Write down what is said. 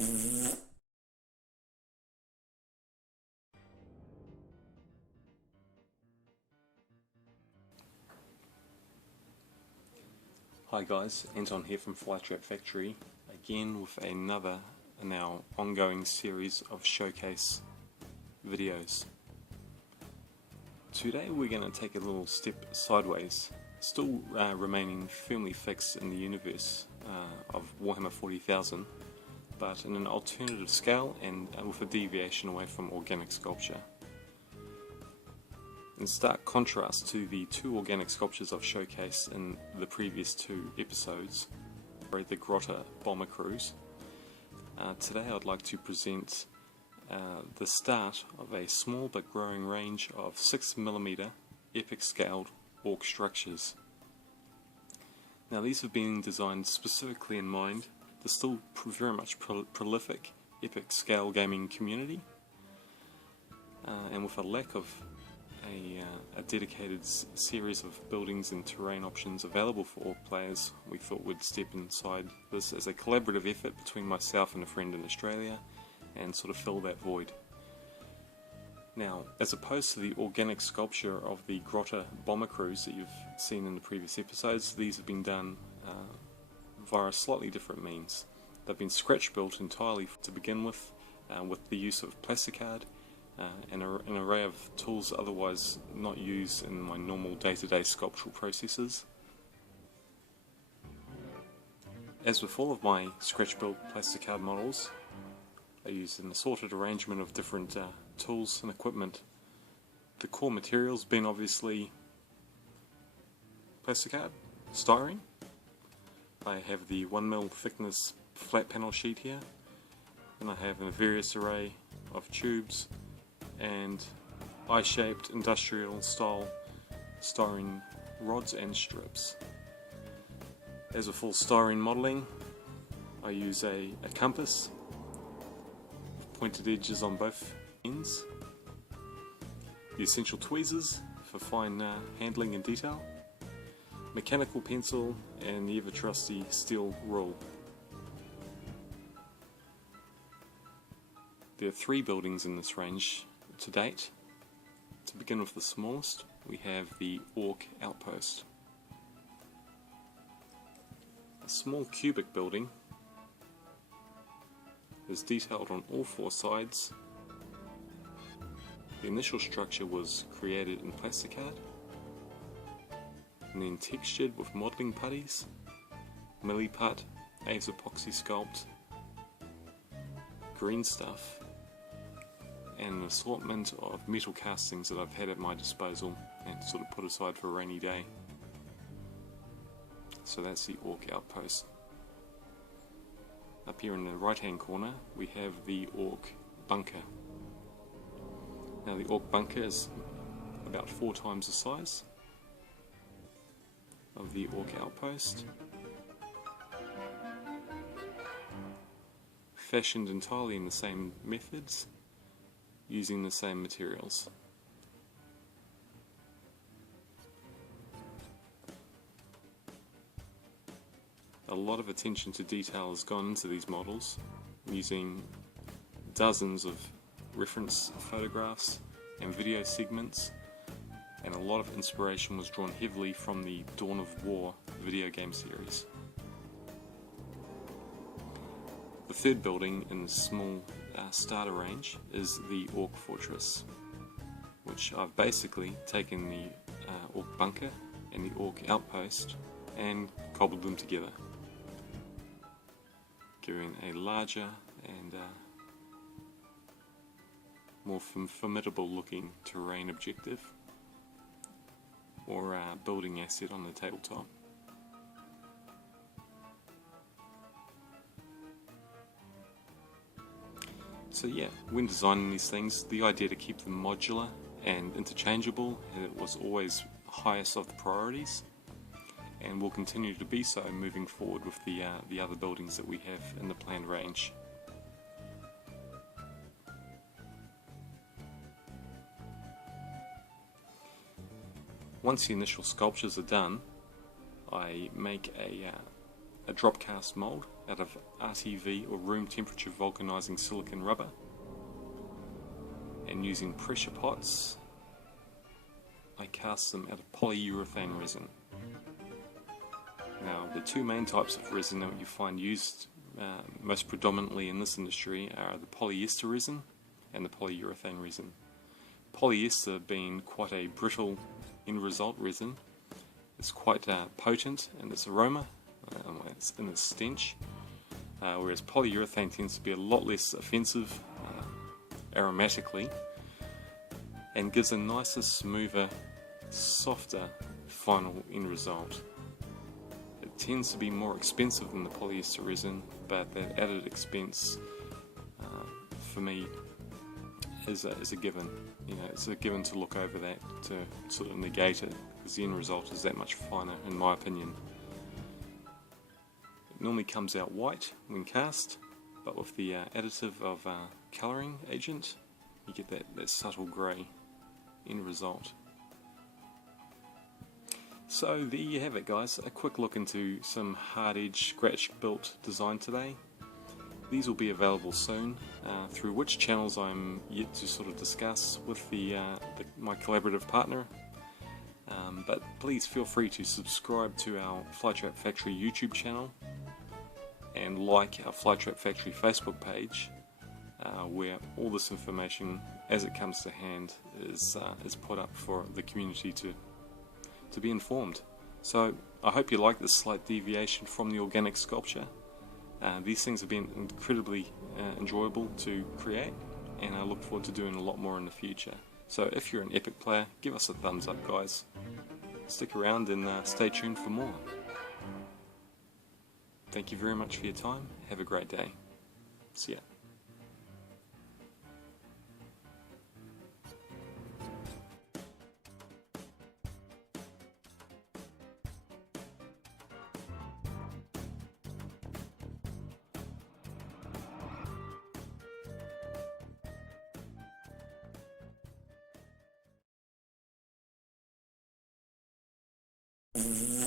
Hi guys, Anton here from Flytrap Factory, again with another in our ongoing series of showcase videos. Today we're going to take a little step sideways, still remaining firmly fixed in the universe of Warhammer 40,000, but in an alternative scale and with a deviation away from organic sculpture. In stark contrast to the two organic sculptures I've showcased in the previous two episodes, the Grot Bomber crews, today I'd like to present the start of a small but growing range of 6mm epic scaled orc structures. Now these have been designed specifically in mind the still very much prolific epic scale gaming community, and with a lack of a dedicated series of buildings and terrain options available for all players, we thought we'd step inside this as a collaborative effort between myself and a friend in Australia and sort of fill that void. Now, as opposed to the organic sculpture of the Grot Bomber crews that you've seen in the previous episodes, these have been done via slightly different means. They've been scratch built entirely to begin with the use of plasticard, and an array of tools otherwise not used in my normal day-to-day sculptural processes. As with all of my scratch-built plasticard models, I use an assorted arrangement of different tools and equipment. The core materials being obviously plasticard, styrene. I have the 1mm thickness flat panel sheet here, and I have a various array of tubes and eye-shaped industrial style styrene rods and strips. As with all styrene modelling, I use a compass with pointed edges on both ends, the essential tweezers for fine handling and detail, mechanical pencil, and the ever trusty steel rule. There are 3 buildings in this range to date. To begin with the smallest, we have the Orc Outpost. A small cubic building is detailed on all 4 sides. The initial structure was created in plasticard and then textured with modelling putties, milliput, Aves epoxy sculpt, green stuff, and an assortment of metal castings that I've had at my disposal and sort of put aside for a rainy day. So that's the Orc Outpost. Up here in the right hand corner we have the Orc Bunker. Now the Orc Bunker is about 4 times the size of the Orc Outpost, fashioned entirely in the same methods, using the same materials. A lot of attention to detail has gone into these models, using dozens of reference photographs and video segments, and a lot of inspiration was drawn heavily from the Dawn of War video game series. The third building in the small starter range is the Orc Fortress, which I've basically taken the Orc Bunker and the Orc Outpost and cobbled them together, giving a larger and more formidable looking terrain objective or building asset on the tabletop. So yeah, when designing these things, the idea to keep them modular and interchangeable was always highest of the priorities, and will continue to be so moving forward with the other buildings that we have in the planned range. Once the initial sculptures are done, I make a drop cast mold out of RTV or room temperature vulcanizing silicon rubber, and using pressure pots I cast them out of polyurethane resin. Now the two main types of resin that you find used most predominantly in this industry are the polyester resin and the polyurethane resin. Polyester being quite a brittle end result resin, it's quite potent in its aroma, in its stench, whereas polyurethane tends to be a lot less offensive aromatically and gives a nicer, smoother, softer final end result. It tends to be more expensive than the polyester resin, but that added expense for me is a given. You know, it's a given to look over that, to sort of negate it, because the end result is that much finer in my opinion. It normally comes out white when cast, but with the additive of colouring agent, you get that subtle grey end result. So there you have it, guys, a quick look into some hard edge scratch built design today. These will be available soon, through which channels I'm yet to sort of discuss with my collaborative partner. But please feel free to subscribe to our Flytrap Factory YouTube channel and like our Flytrap Factory Facebook page, where all this information as it comes to hand is put up for the community to be informed. So I hope you like this slight deviation from the organic sculpture. These things have been incredibly enjoyable to create, and I look forward to doing a lot more in the future. So if you're an Epic player, give us a thumbs up, guys. Stick around and stay tuned for more. Thank you very much for your time. Have a great day. See ya. Mm-hmm.